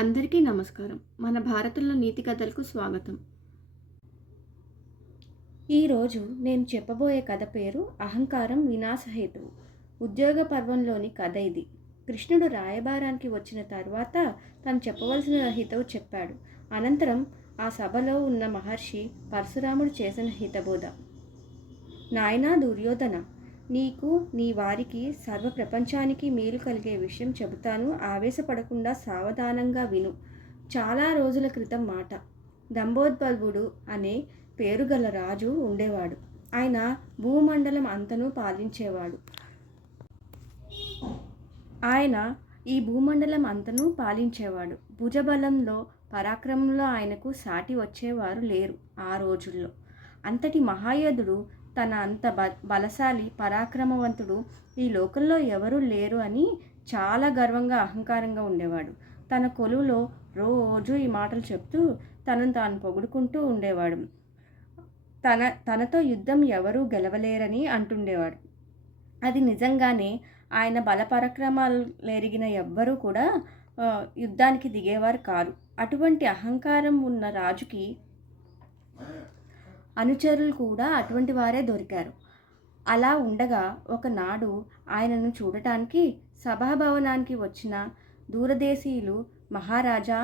అందరికీ నమస్కారం. మన భారతంలో నీతి కథలకు స్వాగతం. ఈరోజు నేను చెప్పబోయే కథ పేరు అహంకారం వినాశహేతువు. ఉద్యోగ పర్వంలోని కథ ఇది. కృష్ణుడు రాయబారానికి వచ్చిన తర్వాత తను చెప్పవలసిన హితవు చెప్పాడు. అనంతరం ఆ సభలో ఉన్న మహర్షి పరశురాముడు చేసిన హితబోధ. నాయనా దుర్యోధన, నీకు నీ వారికి సర్వ ప్రపంచానికి మేలు కలిగే విషయం చెబుతాను, ఆవేశపడకుండా సావధానంగా విను. చాలా రోజుల క్రితం మాట. దంభోద్బల్భుడు అనే పేరుగల రాజు ఉండేవాడు. ఆయన భూమండలం అంతను పాలించేవాడు. భుజబలంలో పరాక్రమంలో ఆయనకు సాటి వచ్చేవారు లేరు ఆ రోజుల్లో. అంతటి మహాయోధుడు, తన అంత బలశాలి పరాక్రమవంతుడు ఈ లోకంలో ఎవరూ లేరు అని చాలా గర్వంగా అహంకారంగా ఉండేవాడు. తన కొలువులో రోజు ఈ మాటలు చెప్తూ తనను తాను పొగుడుకుంటూ ఉండేవాడు. తనతో యుద్ధం ఎవరూ గెలవలేరని అంటుండేవాడు. అది నిజంగానే. ఆయన బలపరాక్రమాలు ఎరిగిన ఎవ్వరూ కూడా యుద్ధానికి దిగేవారు కారు. అటువంటి అహంకారం ఉన్న రాజుకి అనుచరులు కూడా అటువంటి వారే దొరికారు. అలా ఉండగా ఒకనాడు ఆయనను చూడటానికి సభాభవనానికి వచ్చిన దూరదేశీయులు, మహారాజా,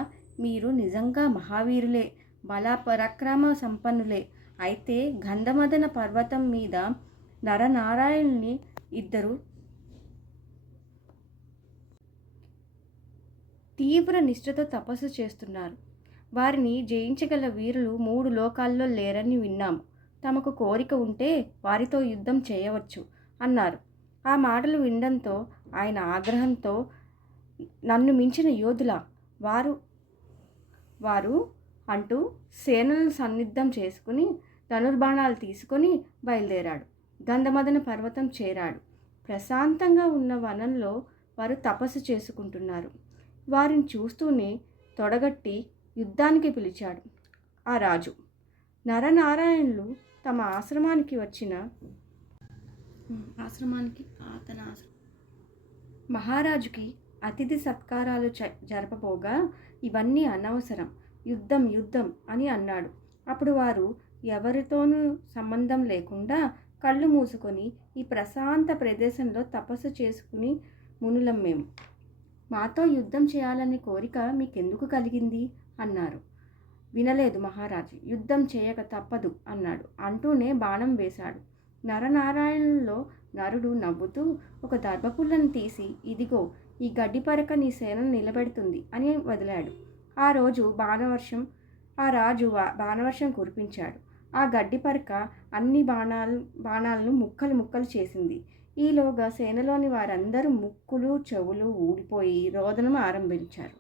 మీరు నిజంగా మహావీరులే, బల పరాక్రమ సంపన్నులే. అయితే గంధమదన పర్వతం మీద నరనారాయణుని ఇద్దరు తీవ్ర నిష్ఠతో తపస్సు చేస్తున్నారు. వారిని జయించగల వీరులు 3 లోకాల్లో లేరని విన్నాము. తమకు కోరిక ఉంటే వారితో యుద్ధం చేయవచ్చు అన్నారు. ఆ మాటలు వినడంతో ఆయన ఆగ్రహంతో, నన్ను మించిన యోధులా వారు అంటూ సేనలను సన్నిద్ధం చేసుకుని ధనుర్బాణాలు తీసుకొని బయలుదేరాడు. గంధమదన పర్వతం చేరాడు. ప్రశాంతంగా ఉన్న వనంలో వారు తపస్సు చేసుకుంటున్నారు. వారిని చూస్తూనే తొడగట్టి యుద్ధానికి పిలిచాడు ఆ రాజు. నరనారాయణులు తమ ఆశ్రమానికి మహారాజుకి అతిథి సత్కారాలు జరపబోగా, ఇవన్నీ అనవసరం, యుద్ధం యుద్ధం అని అన్నాడు. అప్పుడు వారు, ఎవరితోనూ సంబంధం లేకుండా కళ్ళు మూసుకొని ఈ ప్రశాంత ప్రదేశంలో తపస్సు చేసుకుని మునులం మేము. మాతో యుద్ధం చేయాలనే కోరిక మీకెందుకు కలిగింది అన్నారు. వినలేదు మహారాజు, యుద్ధం చేయక తప్పదు అన్నాడు. అంటూనే బాణం వేశాడు. నరనారాయణుల్లో నరుడు నవ్వుతూ ఒక దర్భపుల్లను తీసి, ఇదిగో ఈ గడ్డి పరక నీ సేనను నిలబెడుతుంది అని వదిలాడు. ఆ రాజు బాణవర్షం కురిపించాడు. ఆ గడ్డి పరక అన్ని బాణాలను ముక్కలు ముక్కలు చేసింది. ఈలోగా సేనలోని వారందరూ ముక్కులు చెవులు ఊడిపోయి రోదనం ఆరంభించారు.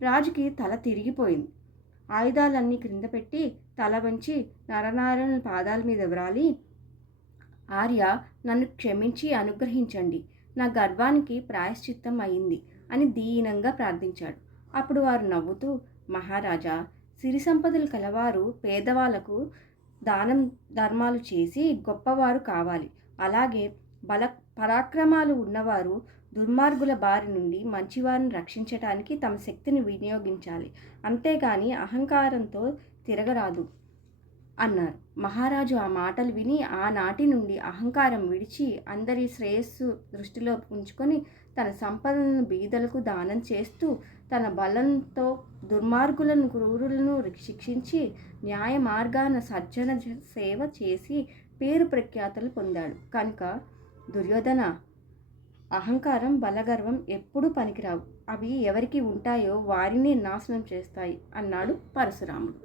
రాజుకి తల తిరిగిపోయింది. ఆయుధాలన్నీ క్రింద పెట్టి తల వంచి నరనారాయణుల పాదాల మీద వ్రాలి, ఆర్య, నన్ను క్షమించి అనుగ్రహించండి, నా గర్వానికి ప్రాయశ్చిత్తం అయింది అని దీనంగా ప్రార్థించాడు. అప్పుడు వారు నవ్వుతూ, మహారాజా, సిరి సంపదలు కలవారు పేదవాళ్లకు దానం ధర్మాలు చేసి గొప్పవారు కావాలి. అలాగే పరాక్రమాలు ఉన్నవారు దుర్మార్గుల బారి నుండి మంచివారిని రక్షించటానికి తమ శక్తిని వినియోగించాలి. అంతేగాని అహంకారంతో తిరగరాదు అన్నారు. మహారాజు ఆ మాటలు విని ఆనాటి నుండి అహంకారం విడిచి అందరి శ్రేయస్సు దృష్టిలో ఉంచుకొని తన సంపదలను బీదలకు దానం చేస్తూ తన బలంతో దుర్మార్గులను క్రూరులను శిక్షించి న్యాయ మార్గాన సజ్జన సేవ చేసి పేరు ప్రఖ్యాతలు పొందాడు. కనుక దుర్యోధన, అహంకారం బలగర్వం ఎప్పుడూ పనికిరావు. అవి ఎవరికి ఉంటాయో వారిని నాశనం చేస్తాయి అన్నాడు పరశురాముడు.